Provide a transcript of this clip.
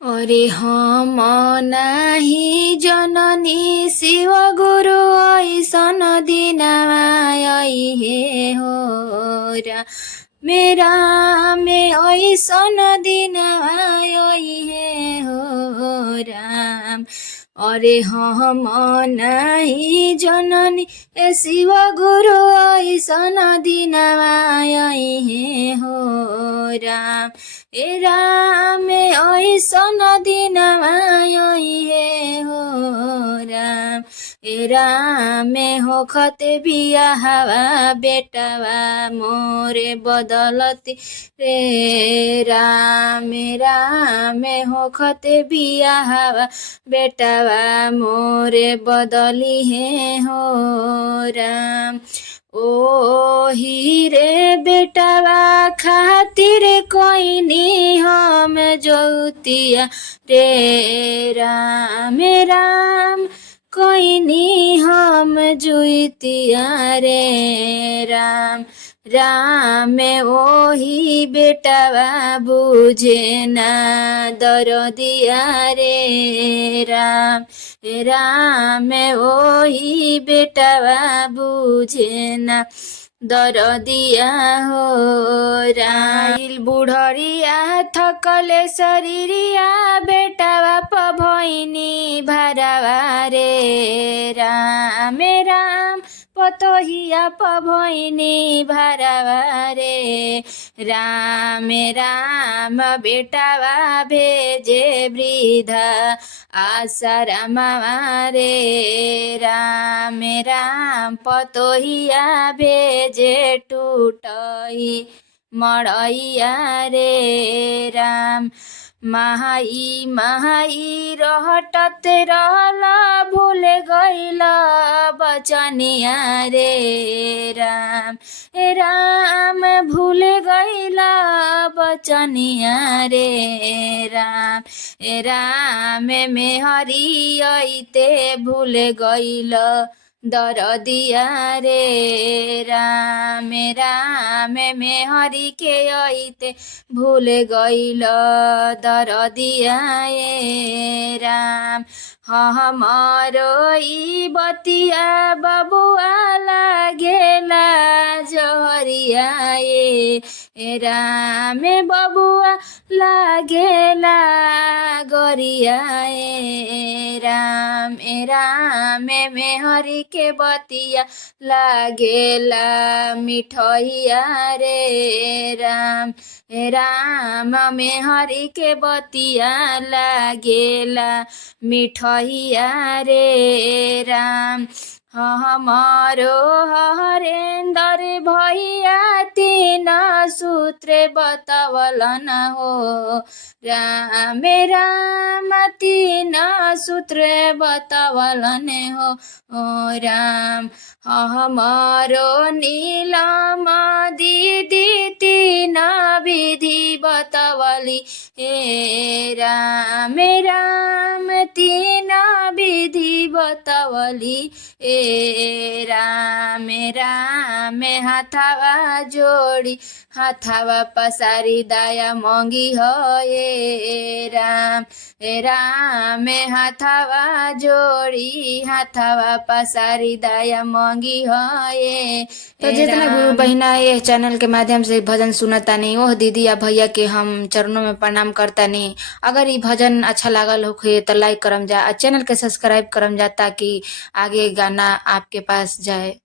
अरे हम नाही जननी शिव गुरु ऐसन दिनमा हे हो रा मेरा में ऐसन दिनमा हे हो राम। अरे हम नाही जननी शिव गुरु ऐसन दिनमा हे हो राम। ए राम ऐसन दिनमा हे हो राम। ए राम होखत बिया हवा बेटवा मोरे बदलती रे राम। राम होखत बिया हवा बेटवा मोरे बदली है हो राम। ओ हीरे बेटवा खातिर कोइनी हम जोतिया रे राम। राम कोइनी हम जुतिया रे राम। राम ओही बेटवा बुझे ना दरदिया रे राम। राम ओही बेटवा बुझे ना दरदिया हो राइल बुढ़रिया थकले शरीरिया बेटवा पभैनी भरवा रे राम। राम पतोहिया पभैनी भरवा रे राम। राम बेटवा भेजे वृद्ध आश्रम रे राम। राम पतोहिया भेजे टूटई मड़ैया रे राम। महाई महाई रहटत रहला भूल गइल बचनिया रे राम। राम भूल गइल बचनिया रे राम। राम में हरि अइते भूल गइल दरदिया रे राम। राम में हरि के अइते भूल गइल दरदिया ए राम। हमारो ई बतिया बबुआ लागेला जहरिया ए राम। बबुआ लागेला गरिया ए राम। राम में हरि के बतिया लागेला मिठैया रे राम। राम में हरि के बतिया लागेला मिठैया रे राम। हमारो हरेंदर भैया तीन सूत्र बतवलन हो राम। राम तीन सूत्र बतवलन हो राम। हमारो नीलम दीदी तीन विधि बतवली हे राम। राम तीन विधि बतवली ए राम। राम हाथवा जोड़ी हाथवा पसारी दया मांगी हो ए राम। राम हाथवा जोड़ी हाथवा पसारी दया मांगी हो ए। तो जितना गुरु बहिना ये चैनल के माध्यम से भजन सुनता नहीं वह दीदी या भैया के हम चरणों में प्रणाम करता नहीं। अगर ये भजन अच्छा लागल होखे तो लाइक करम जा, चैनल के सब्सक्राइब करम जा ताकि आगे गाना आपके पास जाए।